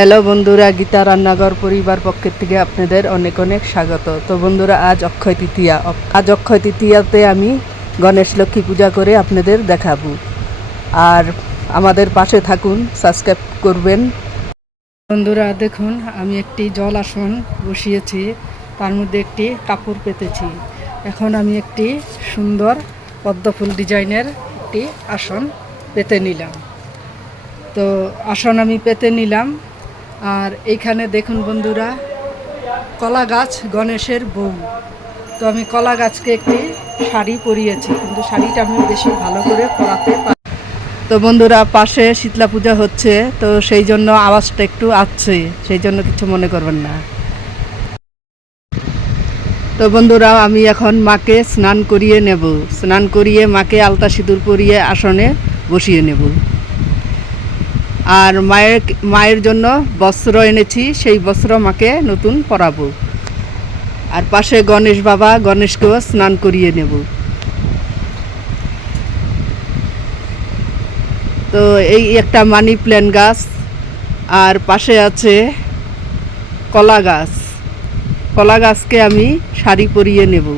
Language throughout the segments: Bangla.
হ্যালো বন্ধুরা, গীতা রান্নাঘর পরিবার পক্ষের থেকে আপনাদের অনেক অনেক স্বাগত। তো বন্ধুরা, আজ অক্ষয় তৃতীয়া। অক্ষয় তৃতীয়াতে আমি গণেশ লক্ষ্মী পূজা করে আপনাদের দেখাবো। আর আমাদের পাশে থাকুন, সাবস্ক্রাইব করবেন। বন্ধুরা দেখুন, আমি একটি জল আসন বসিয়েছি, তার মধ্যে একটি কাপড় পেতেছি। এখন আমি একটি সুন্দর পদ্মফুল ডিজাইনের একটি আসন পেতে নিলাম। তো আসন আমি পেতে নিলাম। আর এইখানে দেখুন বন্ধুরা, কলা গাছ গণেশের বউ। তো আমি কলা গাছকে একটি শাড়ি পরিয়েছি, কিন্তু শাড়িটা আমি বেশি ভালো করে পরাতে পারি। তো বন্ধুরা, পাশে শীতলা পূজা হচ্ছে, তো সেই জন্য আওয়াজটা একটু আসছে, সেই জন্য কিছু মনে করবেন না। তো বন্ধুরা, আমি এখন মাকে স্নান করিয়ে নেব। স্নান করিয়ে মাকে আলতা সিঁদুর পরিয়ে আসনে বসিয়ে নেব। আর মায়ের জন্য বস্ত্র এনেছি, সেই বস্ত্র মাকে নতুন পরাবো। আর পাশে গণেশ বাবা, গণেশকেও স্নান করিয়ে নেব। তো এই একটা মানি প্ল্যান্ট গাছ, আর পাশে আছে কলা গাছ। কলা গাছকে আমি শাড়ি পরিয়ে নেব।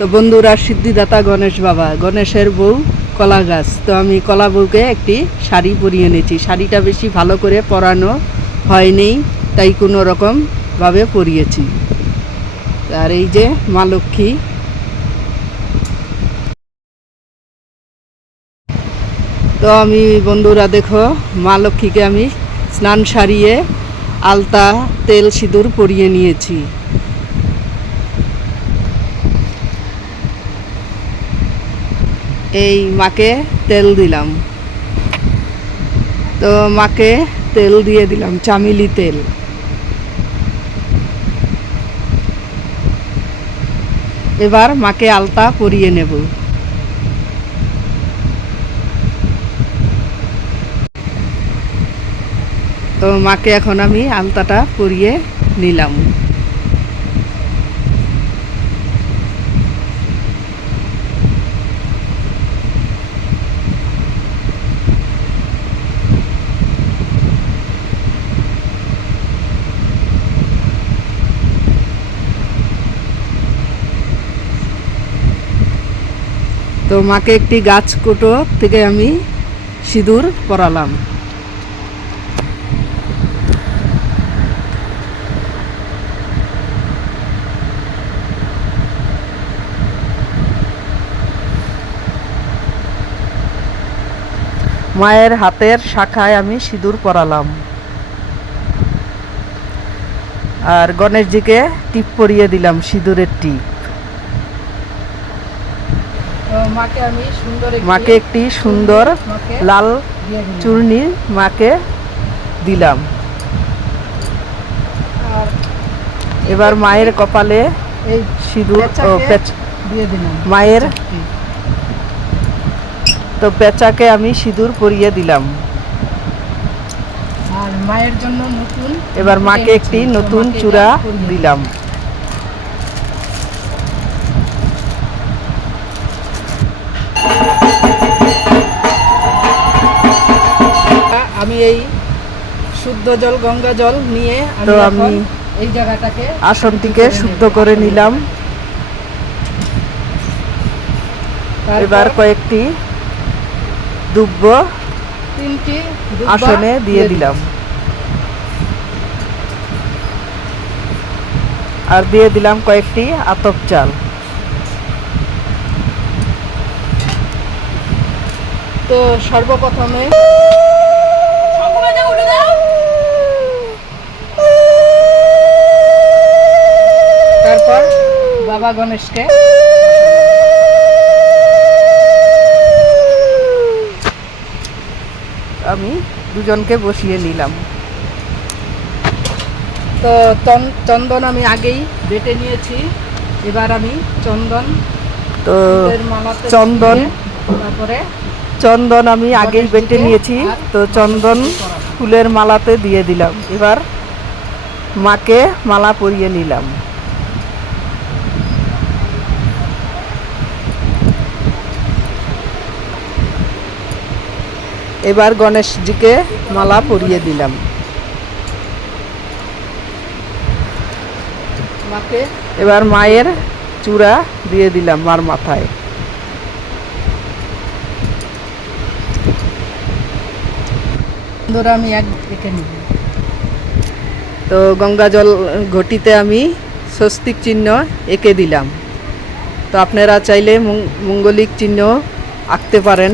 তো বন্ধুরা, সিদ্ধিদাতা গণেশ বাবা, গণেশের বউ কলা গাছ। তো আমি কলা বউকে একটি শাড়ি পরিয়ে এনেছি। শাড়িটা বেশি ভালো করে পরানো হয়নি, তাই কোনো রকমভাবে পরিয়েছি। আর এই যে মা লক্ষ্মী। তো আমি বন্ধুরা দেখো, মা লক্ষ্মীকে আমি স্নান সারিয়ে আলতা তেল সিঁদুর পরিয়ে নিয়েছি। এই মাকে তেল দিলাম। তো মাকে তেল দিয়ে দিলাম, চামেলি তেল। এবার মাকে আলতা পরিয়ে নেব। তো মাকে এখন আমি আলতাটা পরিয়ে নিলাম। তো মাকে একটি গাছ কোটো থেকে আমি সিঁদুর পরালাম। মায়ের হাতের শাখায় আমি সিঁদুর পরালাম। আর গণেশজিকে টিপ পরিয়ে দিলাম, সিঁদুরের টিপ। মাকে একটি সুন্দর লাল চূর্ণি মাকে দিলাম। এবার মায়ের কপালে এই সিঁদুর দিয়ে দিলাম। মায়ের তো পেঁচাকে আমি সিঁদুর পরিয়ে দিলাম। আর মায়ের জন্য নতুন, এবার মাকে একটি নতুন চূড়া দিলাম। আমি এই শুদ্ধ জল, গঙ্গা জল নিয়ে আমি এই জায়গাটাকে, আসনটিকে শুদ্ধ করে নিলাম। এবার কয়েকটি দুব্ব আসনে দিয়ে দিলাম। আর দিয়ে দিলাম কয়েকটি আতপ চাল। তো সর্বপ্রথমে তারপর বাবা গণেশকে আমি দুজনকে বসিয়ে নিলাম। তো চন্দন আমি আগেই বেটে নিয়েছি। এবার আমি চন্দন আমি আগেই বেটে নিয়েছি। তো চন্দন ফুলের মালাতে দিয়ে দিলাম। এবার মাকে মালা পরিয়ে নিলাম। এবার গণেশজিকে মালা পরিয়ে দিলাম। এবার মায়ের চূড়া দিয়ে দিলাম মার মাথায়। আমি তো গঙ্গা জল ঘটিতে আমি স্বস্তিক চিহ্ন এঁকে দিলাম। তো আপনারা চাইলে মঙ্গলিক চিহ্ন আঁকতে পারেন।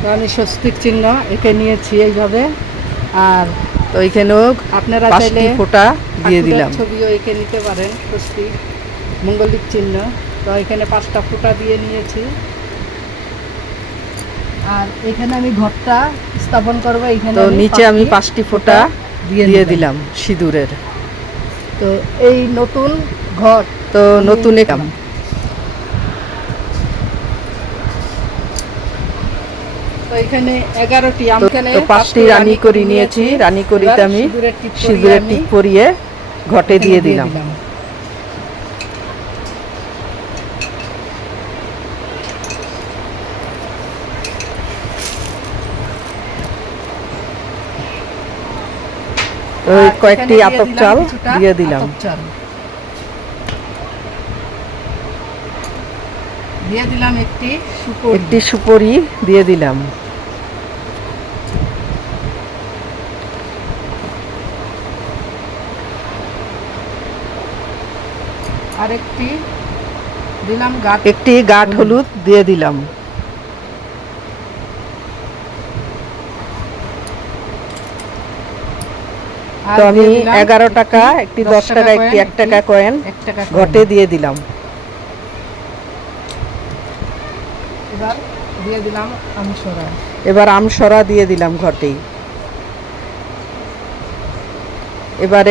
তো আমি স্বস্তিক চিহ্ন এঁকে নিয়েছি এইভাবে। আর তো এখানেও আপনারা চাইলে ফোঁটা দিয়ে দিলাম, ছবিও এঁকে নিতে পারেন স্বস্তিক মঙ্গলিক চিহ্ন। তো এখানে 5টা ফোঁটা দিয়ে নিয়েছি। আর এখানে আমি ঘরটা স্থাপন করবো। এখানে তো নিচে আমি 5টি ফোঁটা দিয়ে দিলাম সিঁদুরের। তো এই নতুন ঘর তো নতুন একাম। তো এখানে 11টি, আমি এখানে 5টি রানী করি নিয়েছি। রানী করিতে আমি সিঁদুরের টিপ পরিয়ে ঘটে দিয়ে দিলাম। কয়েকটি আতপ চাল দিয়ে দিলাম। দিয়ে দিলাম একটি সুপরি দিয়ে দিলাম। আরেকটি দিলাম একটি গাঁট হলুদ দিয়ে দিলাম। তো আমি 11 টাকা, একটি 10 টাকা, একটি 1 টাকা কয়েন ঘটে দিয়ে দিলাম। এবার দিয়ে দিলাম আমসরা। এবার আমসরা দিয়ে দিলাম ঘটে। এবার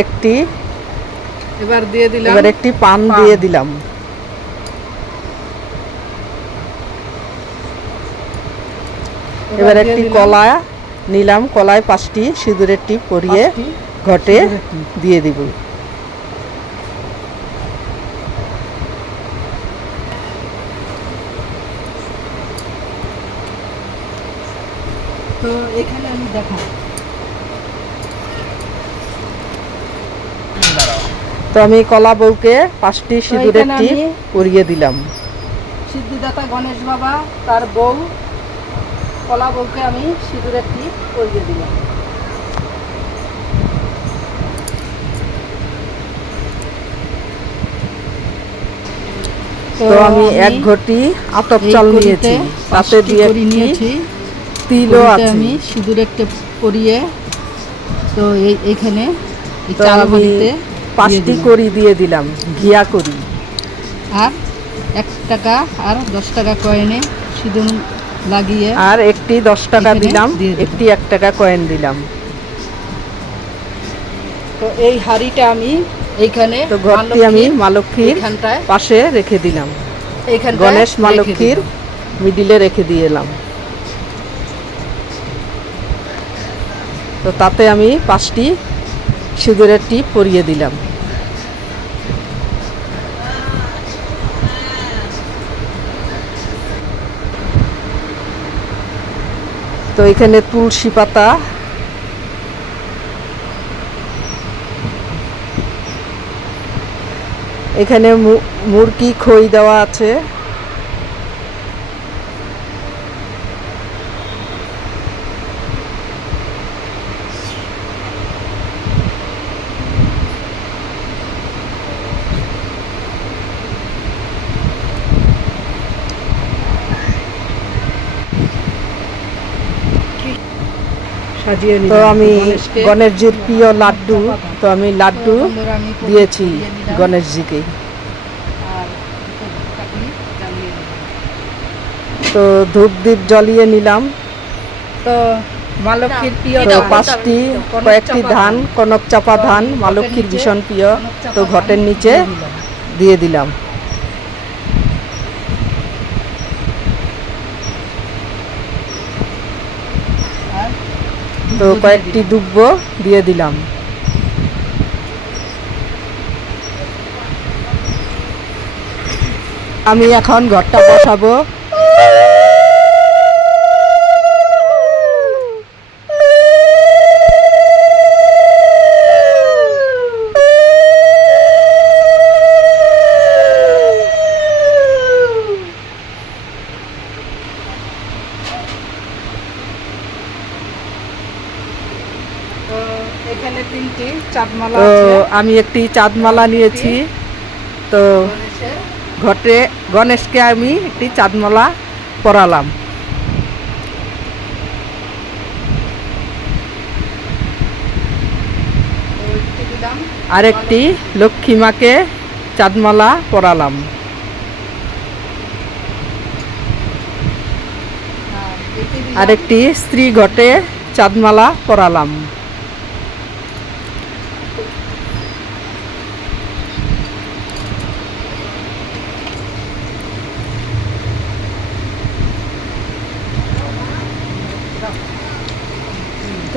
একটি পান দিয়ে দিলাম। এবার একটি কলা নিলাম, কলায় 5টি সিঁদুরের টিপ পরিয়ে ঘটে দিয়ে দিব। তো এখানে আমি দেখাই। তো আমি কলা বউকে 5টি সিঁদুরের টিপ পরিয়ে দিলাম। সিদ্ধিদাতা গণেশ বাবা তার বউ কলা বউকে আমি সিঁদুরের টিপ পরিয়ে দিলাম। তো আমি 1 ঘটি আতপ চাল নিয়েছি, তাতে দিয়ে নিয়েছি তিলও আছে। আমি সিঁদুরের টিপ পরিয়ে তো এইখানে চাল ভরিতে 5টি করি দিয়ে দিলাম, ঘিয়া করি। আর 1 টাকা আর 10 টাকা কয়েনে সিঁদুর লাগিয়ে আর একটি 10 টাকা দিলাম, একটি 1 টাকা কয়েন দিলাম। তো এই হাড়িটা আমি এইখানে তো ঘরটি আমি মা লক্ষ্মীর পাশে রেখে দিলাম। এইখানে গণেশ মা লক্ষ্মীর মিডিলে রেখে দিলাম। তো তাতে আমি 5টি সিঁদুরের টিপ পরিয়ে দিলাম। তো এখানে তুলসী পাতা, এখানে মুরগি খই দেওয়া আছে। তো আমি গণেশজির প্রিয় লাড্ডু, তো আমি লাড্ডু দিয়েছি গণেশজিকে। তো ধূপ দ্বীপ জ্বালিয়ে নিলাম। তো মা লক্ষ্মীর প্রিয় 5টি কয়েকটি ধান, কনক চাপা ধান মা লক্ষ্মীর ভীষণ প্রিয়, তো ঘটের নিচে দিয়ে দিলাম। তো কয়েকটি দুব্ব দিয়ে দিলাম। আমি এখন ঘরটা বসাবো। এখানে 3টি চাঁদমালা তো আছে। আমি একটি চাঁদমালা নিয়েছি। তো ঘটে গণেশকে আমি একটি চাঁদমালা পরালাম। আরেকটি লক্ষ্মী মাকে চাঁদমালা পরালাম। আরেকটি স্ত্রী ঘটে চাঁদমালা পরালাম।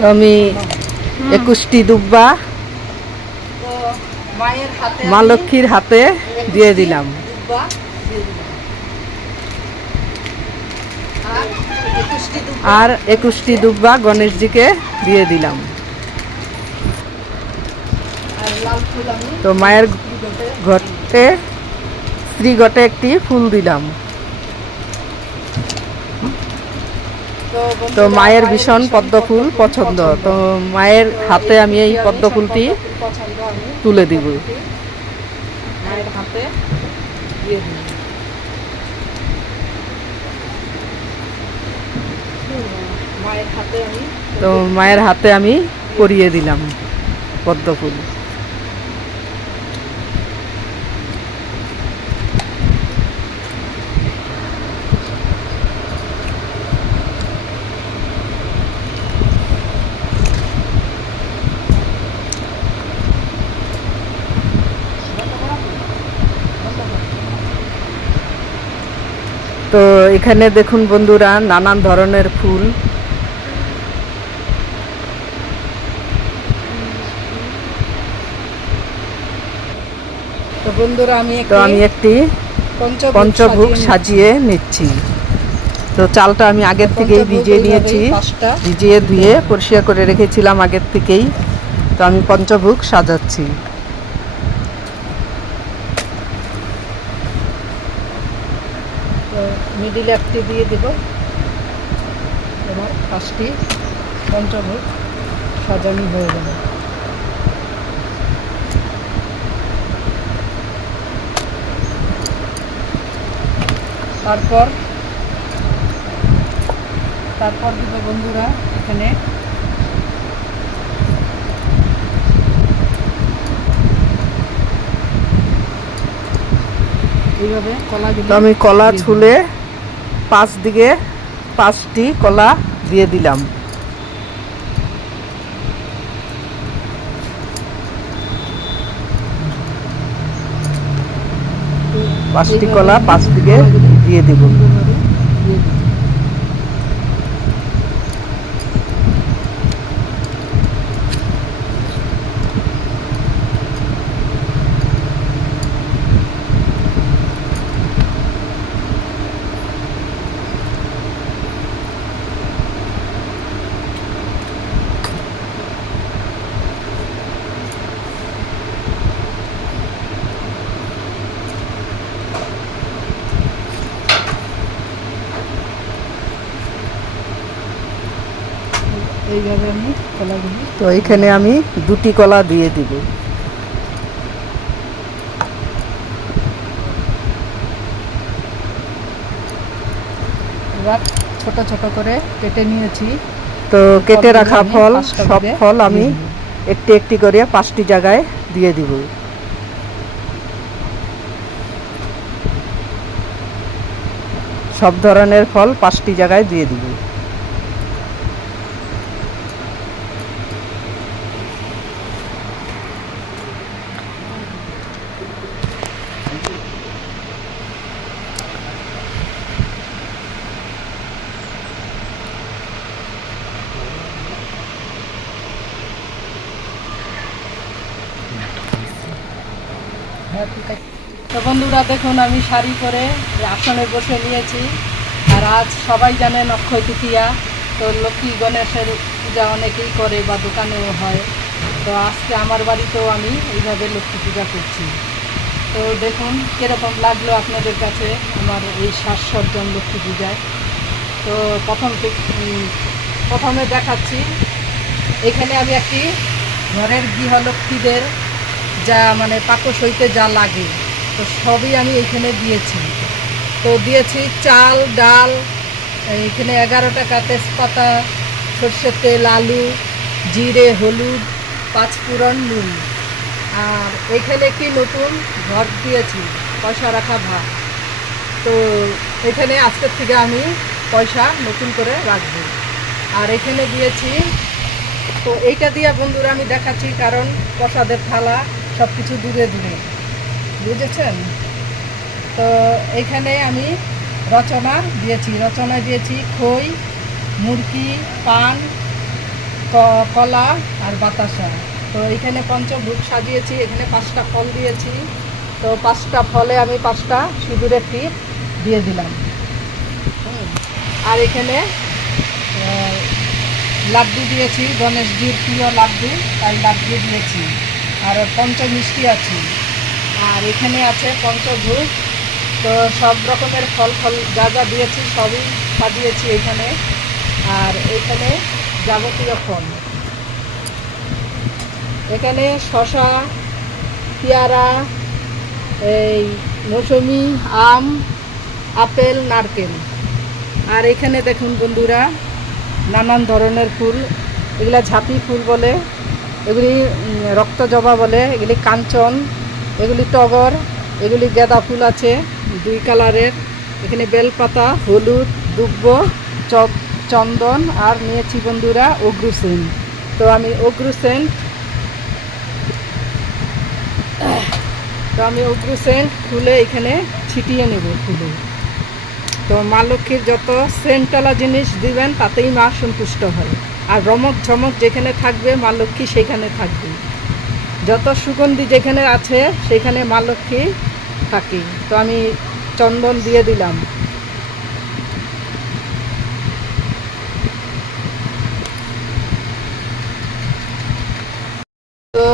তো আমি 21টি দুব্বা মায়ের হাতে মা লক্ষ্মীর হাতে দিয়ে দিলাম। আর 21টি দুব্বা গণেশজিকে দিয়ে দিলাম। তো মায়ের ঘটে স্ত্রী ঘটে একটি ফুল দিলাম। তো মায়ের ভীষণ পদ্ম ফুল পছন্দ। তো মায়ের হাতে আমি এই পদ্ম ফুলটি তুলে দিব। মায়ের হাতে দিয়ে দিই। তো মায়ের হাতে আমি পরিয়ে দিলাম পদ্ম ফুল। তো এখানে দেখুন বন্ধুরা, নানান ধরনের ফুল। তো বন্ধুরা আমি একটি পঞ্চভোগ সাজিয়ে নিচ্ছি। তো চালটা আমি আগের থেকেই ভিজিয়ে নিয়েছি, ভিজিয়ে ধুয়ে পরিষ্কার করে রেখেছিলাম আগের থেকেই। তো আমি পঞ্চভোগ সাজাচ্ছি। তো মিডিলে একটি দিয়ে দেব। এবার 5টি পঞ্চভোগ সাজানো হয়ে গেল। তারপর দিব বন্ধুরা এখানে এইভাবে কলাগুলো। তো আমি কলা ছুলে 5 দিকে 5টি কলা দিয়ে দিলাম। 5টি কলা 5 দিকে দিয়ে দিব। এইভাবে আমি কলাগুলি। তো এখানে আমি 2টি কলা দিয়ে দিব। এবার ছোট ছোট করে কেটে নিয়েছি। তো কেটে রাখা ফল, সব ফল আমি একটি একটি করে 5টি জায়গায় দিয়ে দিব। সব ধরনের ফল 5টি জায়গায় দিয়ে দিব। হ্যাঁ, ঠিক আছে। তো বন্ধুরা দেখুন, আমি শাড়ি পরে আসনে বসে নিয়েছি। আর আজ সবাই জানেন অক্ষয় তৃতীয়া, তো লক্ষ্মী গণেশের পূজা অনেকেই করে বা দোকানেও হয়। তো আজকে আমার বাড়িতেও আমি এইভাবে লক্ষ্মী পূজা করছি। তো দেখুন কীরকম লাগলো আপনাদের কাছে আমার এই সাজসজ্জন লক্ষ্মী পূজায়। তো প্রথমে দেখাচ্ছি, এখানে আমি একটি ঘরের গৃহলক্ষ্মীদের যা মানে পাকস হইতে যা লাগে তো সবই আমি এখানে দিয়েছি। তো দিয়েছি চাল, ডাল, এখানে 11 টাকা তেজপাতা, সর্ষের তেল, আলু, জিরে, হলুদ, পাঁচফোড়ন, নুন। আর এখানে একটি নতুন ঘর দিয়েছি, পয়সা রাখা ভাত। তো এখানে আজকের থেকে আমি পয়সা নতুন করে রাখবো। আর এখানে দিয়েছি, তো এইটা দিয়ে বন্ধুরা আমি দেখাচ্ছি কারণ প্রসাদের থালা সব কিছু দূরে দূরে, বুঝেছেন? তো এখানে আমি রচনায় দিয়েছি খই, মুরগি, পান, কলা আর বাতাসা। তো এখানে পঞ্চভোগ সাজিয়েছি, এখানে 5টা ফল দিয়েছি। তো 5টা ফলে আমি 5টা সিঁদুরের টিপ দিয়ে দিলাম। আর এখানে লাড্ডু দিয়েছি, গণেশজির প্রিয় লাড্ডু, তাই লাড্ডু দিয়েছি। আর পঞ্চমিষ্টি আছে। আর এখানে আছে পঞ্চভোগ। তো সব রকমের ফল যা যা দিয়েছি সবই সাজিয়েছি এখানে। আর এখানে যাবতীয় ফল, এখানে শসা, পেয়ারা, এই মৌসুমি, আম, আপেল, নারকেল। আর এখানে দেখুন বন্ধুরা নানান ধরনের ফুল, এগুলা ঝাঁপি ফুল বলে, এগুলি রক্তজবা বলে, এগুলি কাঞ্চন, এগুলি টগর, এগুলি গাঁদা ফুল আছে 2 কালারের। এখানে বেলপাতা, হলুদ, দুব্ব, চন্দন, আর নিয়েছি বন্ধুরা অগ্রুসেন্ট। তো আমি অগ্রুসেন্ট খুলে এখানে ছিটিয়ে নেব ফুলে। তো মা লক্ষ্মীর যত সেন্টওয়ালা জিনিস দিবেন তাতেই মা সন্তুষ্ট হয়। আর রমক ঝমক যেখানে থাকবে মা লক্ষ্মী সেখানে থাকবে, যত সুগন্ধি যেখানে আছে সেখানে মা লক্ষ্মী থাকে। তো আমি চন্দন দিয়ে দিলাম। তো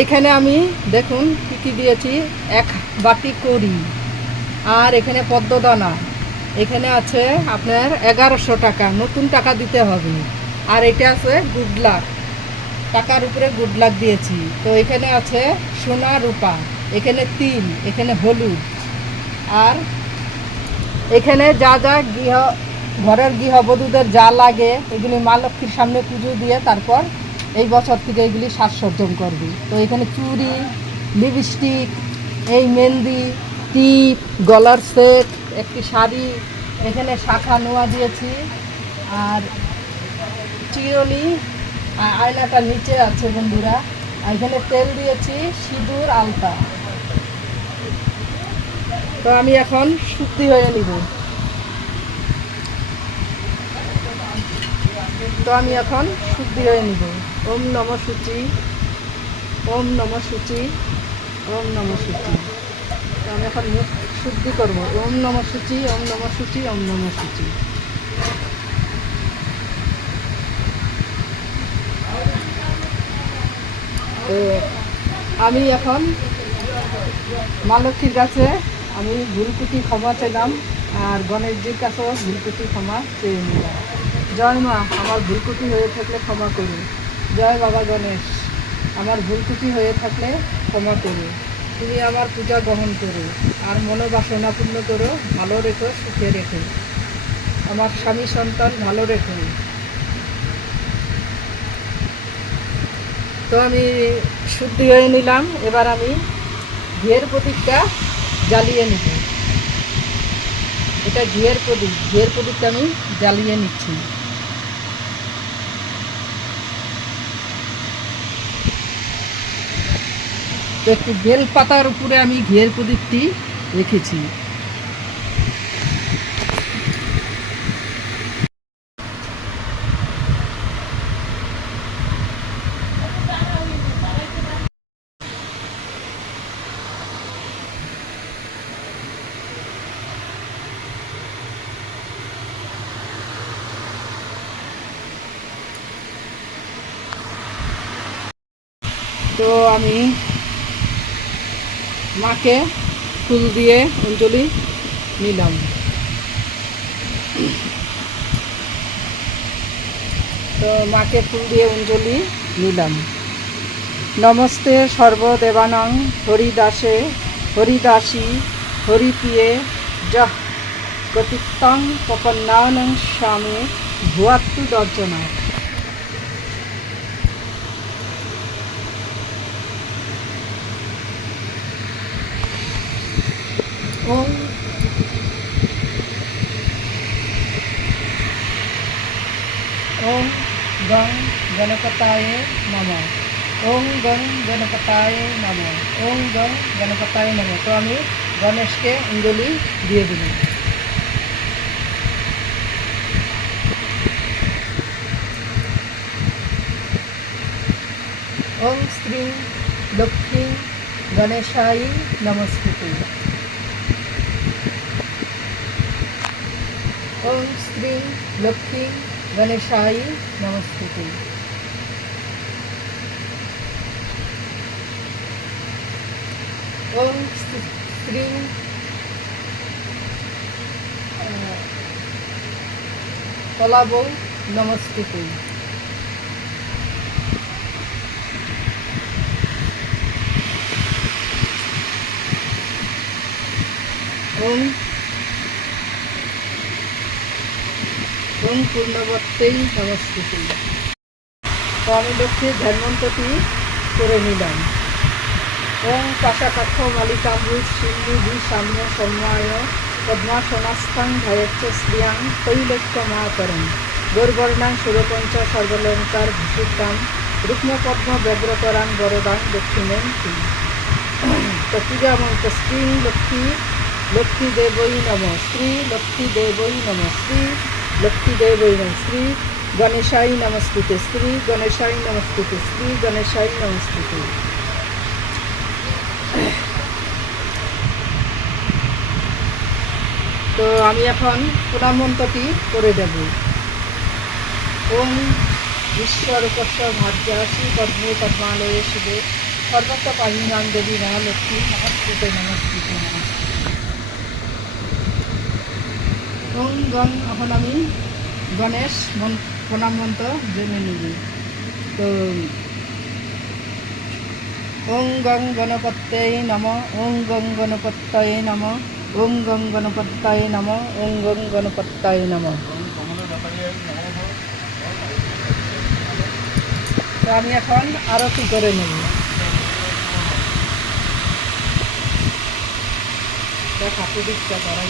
এইখানে আমি দেখুন কী দিয়েছি, 1 বাটি কড়ি, আর এখানে পদ্মদানা, এখানে আছে আপনার 1100 টাকা, নতুন টাকা দিতে হবে। আর এটা আছে গুড লাক, টাকার উপরে গুড লাক দিয়েছি। তো এখানে আছে সোনা রূপা, এখানে তিল, এখানে হলুদ। আর এখানে যা যা ঘরের গৃহবধূদের যা লাগে এগুলি মা লক্ষ্মীর সামনে পুজো দিয়ে তারপর এই বছর থেকে এগুলি সাজসজ্জন করবে। তো এখানে চুড়ি, লিপস্টিক, এই মেহেন্দি, টিপ, গলার সেট, একটি শাড়ি, এখানে শাখা নোয়া দিয়েছি। আর চিরুনি, আয়নাটা নিচে আছে বন্ধুরা। আর এখানে তেল দিয়েছি, সিঁদুর, আলতা। তো আমি এখন শুদ্ধি হয়ে নিব। ওম নমঃ শুচি, ওম নমঃ শুচি, ওম নমঃ শুচি। তো আমি এখন মুখ শুদ্ধি করবো। ওম নমঃ শুচি, ওম নমঃ শুচি, ওম নমঃ শুচি। তো আমি এখন মা লক্ষ্মীর কাছে আমি ভুলকুটি ক্ষমা চাইলাম, আর গণেশজির কাছেও ভুলকুটি ক্ষমা চেয়ে নিলাম। জয় মা, আমার ভুলকুটি হয়ে থাকলে ক্ষমা করুন। জয় বাবা গণেশ, আমার ভুলকুটি হয়ে থাকলে ক্ষমা করো। তুমি আমার পূজা গ্রহণ করো, আর মনোবাসনা পূর্ণ করো, ভালো রেখো, সুখে রেখো, আমার স্বামী সন্তান ভালো রেখো। তো আমি শুদ্ধি হয়ে নিলাম। এবার আমি ঘিয়ের প্রদীপটা জ্বালিয়ে নিব। এটা ঘিয়ের প্রদীপটা আমি জ্বালিয়ে নিচ্ছি। তো একটু বেল পাতার উপরে আমি ঘিয়ের প্রদীপটি রেখেছি। তো আমি মাকে ফুল দিয়ে অঞ্জলি নিলাম। তো মাকে ফুল দিয়ে অঞ্জলি নিলাম। নমস্তে সর্বদেবানাং হরিদাসে হরিদাসী হরিপ্রিয়ে যহ গতিত্বং প্রপন্নানং স্বামী ভুয়াত্তু দর্জনা। ওম ওম গং গণপতায়ে নমঃ। ওম গং গণপতায়ে নমঃ। ওম গং গণপতায়ে নমঃ। তো আমি গণেশকে অঞ্জলি দিয়ে দিলাম। ওম শ্রী লক্ষ্মী গণেশায় নমস্তুতে। ওম শ্রী লক্ষ্মী গণেশায় নমস্তুতে। ওম শ্রী কলাবৌ নমস্তুতে। ওম ওম পূর্ণবত্তেই নমস্তুতে। তো আমি লক্ষ্মীর ধ্যানমন্ত্রটি করে নিলাম। ওম কাশাকাক্ষ মালিকাম্বুজ সিন্ধু ভি সাম্য সম্মায় পদ্মাসনাস্থাং ধায়চ্চ শ্রিয়াং তৈলক্য মাতরম গৌরবর্ণাং সুরপঞ্চ সর্বলঙ্কার ভূষিতাম রুক্মপদ্ম ব্যগ্রকরাং বরদাং দক্ষিণেন কি। তো পূজা মন্ত্র শ্রী লক্ষ্মী লক্ষ্মী দেবৈ নমঃ। শ্রী লক্ষ্মী দেবৈ নমঃ। শ্রী লক্ষ্মী দেবৈ নমঃ। শ্রী গণেশায় নমস্তুতে। শ্রী গণেশায় নমস্তুতে। শ্রী গণেশায় নমস্তুতে। তো আমি এখন প্রণাম মন্ত্রটি করে দেব। ওম ঈশ্বর উপস্য ভার্যাসী পদ্মে পদ্মালয়ে শিবে সর্বত্র পাহিনাম দেবী মহালক্ষ্মী মহাস্তুতে নমস্তুতে। ওম গণ এখন আমি গণেশ প্রণাম মন্ত্র জেনে নিব। তো ওং গং গণপত্যয়ে নমঃ। ওং গং গণপত্যয়ে নমঃ। ওং গং গণপত্যায় নমঃ। ওং গং গণপত্যায় নমঃ। তো আমি এখন আরতি করে নেব। হাতে দিকটা করাই।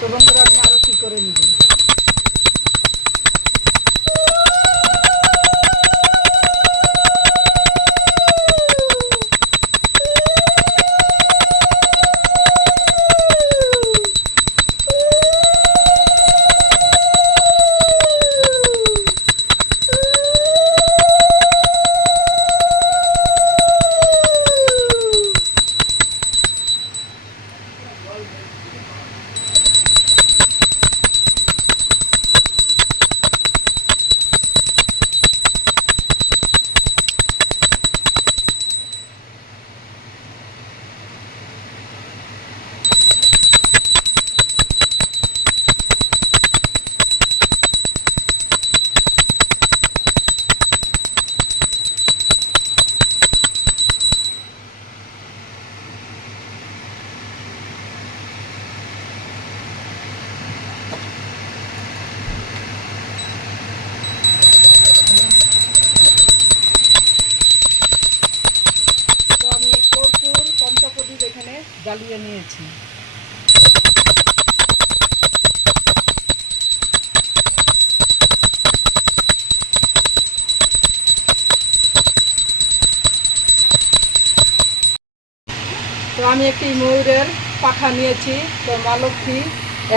তো বন্ধুরা আমি আরতি করে নিব। জ্বালিয়ে নিয়েছি। তো আমি একটি ময়ূরের পাখা নিয়েছি। তো মা লক্ষ্মী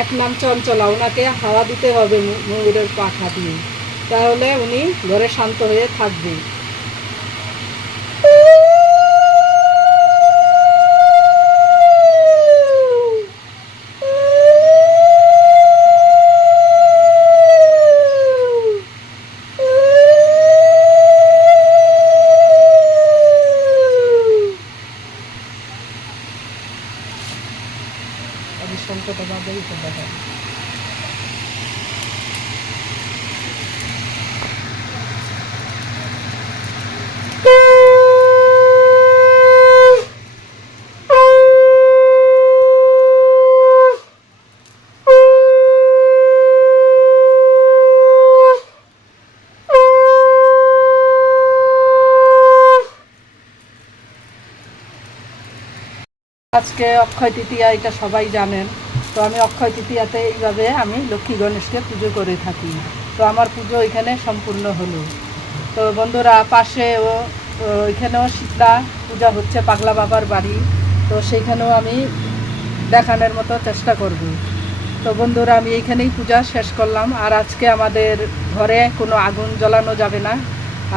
এক নাম চঞ্চলা, ওনাকে হাওয়া দিতে হবে ময়ূরের পাখা দিয়ে। তাহলে উনি ঘরে শান্ত হয়ে থাকবে। শান্তটা বাবাই তো দেখা। আজকে অক্ষয় তৃতীয়া, এটা সবাই জানেন। তো আমি অক্ষয় তৃতীয়াতে এইভাবে আমি লক্ষ্মী গণেশকে পুজো করে থাকি। তো আমার পুজো এখানে সম্পূর্ণ হলো। তো বন্ধুরা, পাশেও এখানেও শীতলা পূজা হচ্ছে পাগলা বাবার বাড়ি, তো সেইখানেও আমি দেখানোর মতো চেষ্টা করব। তো বন্ধুরা, আমি এইখানেই পূজা শেষ করলাম। আর আজকে আমাদের ঘরে কোনো আগুন জ্বালানো যাবে না।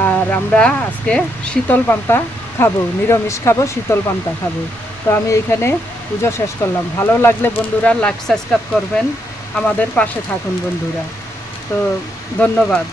আর আমরা আজকে শীতল পান্তা খাবো, নিরামিষ খাবো, শীতল পান্তা খাবো। তো আমি এইখানে পুজো শেষ করলাম। ভালো লাগলে বন্ধুরা লাইক সাবস্ক্রাইব করবেন, আমাদের পাশে থাকুন বন্ধুরা। তো ধন্যবাদ।